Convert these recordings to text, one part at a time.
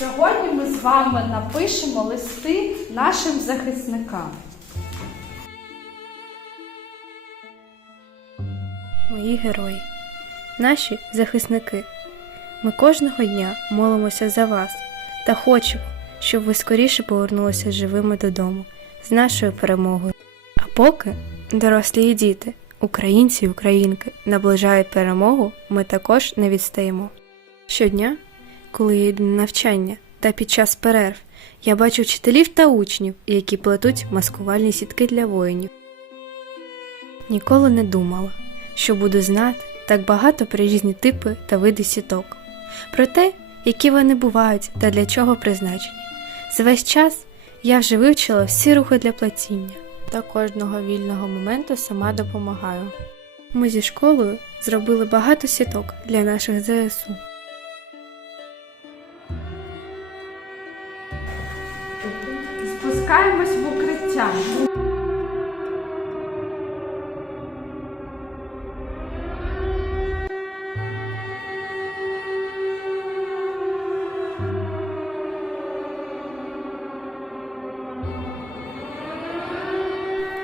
Сьогодні ми з вами напишемо листи нашим захисникам. Мої герої, наші захисники. Ми кожного дня молимося за вас та хочемо, щоб ви скоріше повернулися живими додому з нашою перемогою. А поки дорослі і діти, українці і українки наближають перемогу, ми також не відстаємо. Щодня, коли я йду на навчання та під час перерв, я бачу вчителів та учнів, які плетуть маскувальні сітки для воїнів. Ніколи не думала, що буду знати так багато про різні типи та види сіток, про те, які вони бувають та для чого призначені. За весь час я вже вивчила всі рухи для плетіння та кожного вільного моменту сама допомагаю. Ми зі школою зробили багато сіток для наших ЗСУ. Спускаємось в укриття.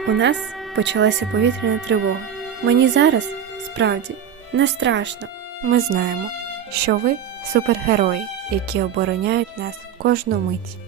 У нас почалася повітряна тривога. Мені зараз справді не страшно. Ми знаємо, що ви супергерої, які обороняють нас кожну мить.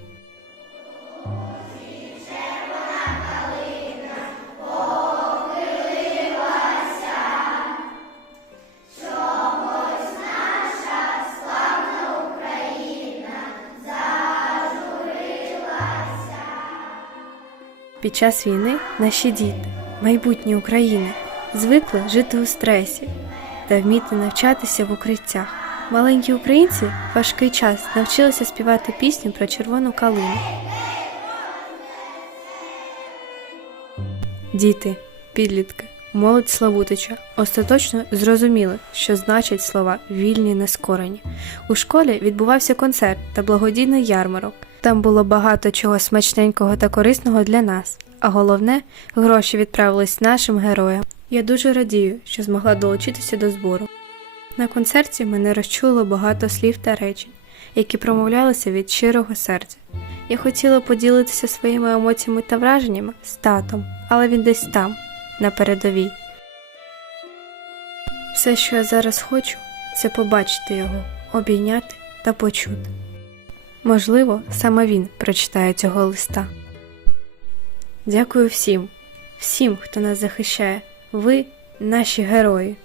Під час війни наші діти, майбутні України, звикли жити у стресі та вміти навчатися в укриттях. Маленькі українці в важкий час навчилися співати пісню про червону калину. Діти, підлітки, молодь Славутича остаточно зрозуміли, що значать слова вільні нескорені. У школі відбувався концерт та благодійний ярмарок. Там було багато чого смачненького та корисного для нас, а головне, гроші відправились нашим героям. Я дуже радію, що змогла долучитися до збору. На концерті мене розчуло багато слів та речень, які промовлялися від щирого серця. Я хотіла поділитися своїми емоціями та враженнями з татом, але він десь там, на передовій. Все, що я зараз хочу, це побачити його, обійняти та почути. Можливо, саме він прочитає цього листа. Дякую всім, всім, хто нас захищає. Ви наші герої.